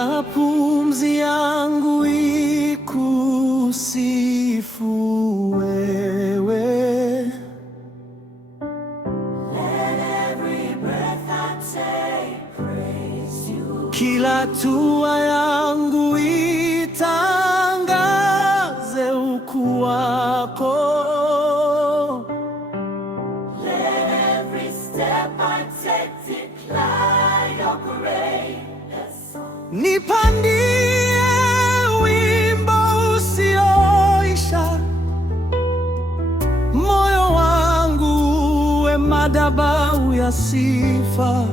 Kila pumzi yangu ikusifu wewe. Let every breath I take praise you. Kila hatua yangu itangaze ukuu wako. Let every step I take declare your greatness. Nipandie wimbo usioisha, moyo wangu uwe madhabahu ya sifa.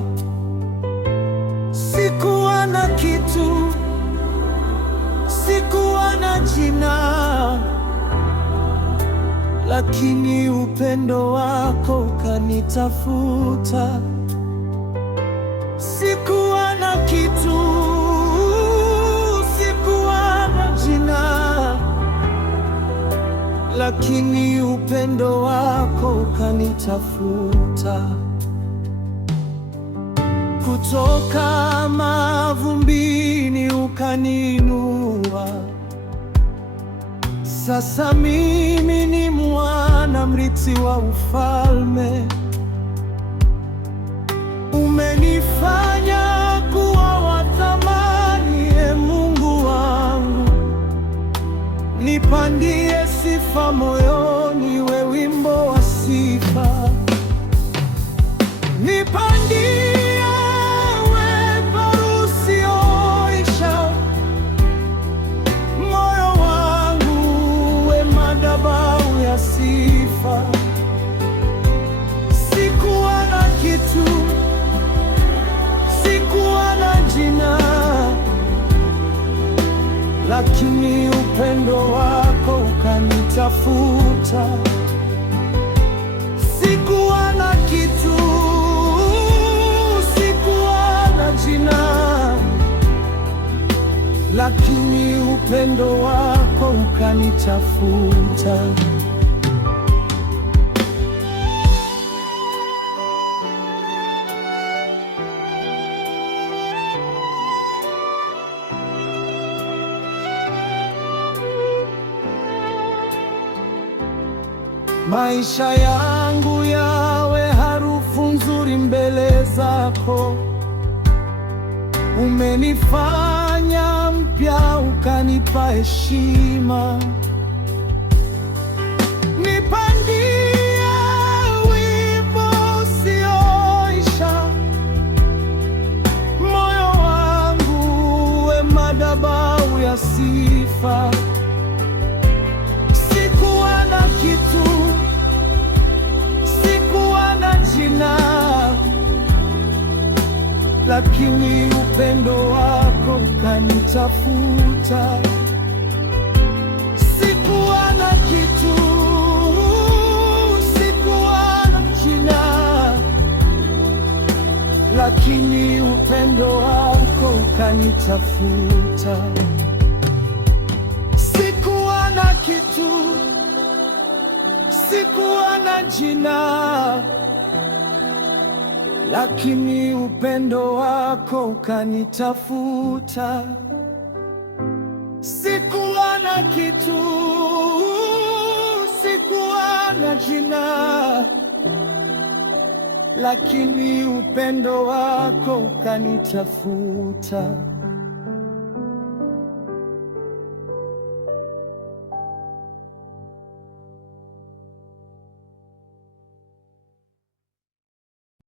Sikuwa na kitu, sikuwa na jina, lakini upendo wako ukanitafuta. Sikuwa na kitu, sikuwa na jina, lakini upendo wako ukanitafuta. Kutoka mavumbini ukaniinua. Sasa mimi ni mwana, mrithi wa ufalme. Umenifanya kuwa wa thamani, Ee Mungu wangu. Nipandie sifa moyoni, we wimbo wa sifa. Nipandie wimbo usioisha, moyo wangu we madhabahu ya sifa. Sikuwa na kitu, sikuwa na jina, lakini upendo wako ukanitafuta. Sikuwa na kitu, sikuwa na jina, lakini upendo wako ukanitafuta. Maisha yangu yawe harufu nzuri mbele zako. Umenifanya mpya, ukanipa heshima. Nipandie wimbo usioisha, moyo wangu we madhabahu ya sifa. Sikuwa na kitu, sikuwa na jina, lakini upendo wako ukanitafuta. Sikuwa na kitu, sikuwa na jina, lakini upendo wako ukanitafuta. Sikuwa na kitu, sikuwa na jina, lakini upendo wako ukanitafuta. Sikuwa na kitu, sikuwa na jina, lakini upendo wako ukanitafuta.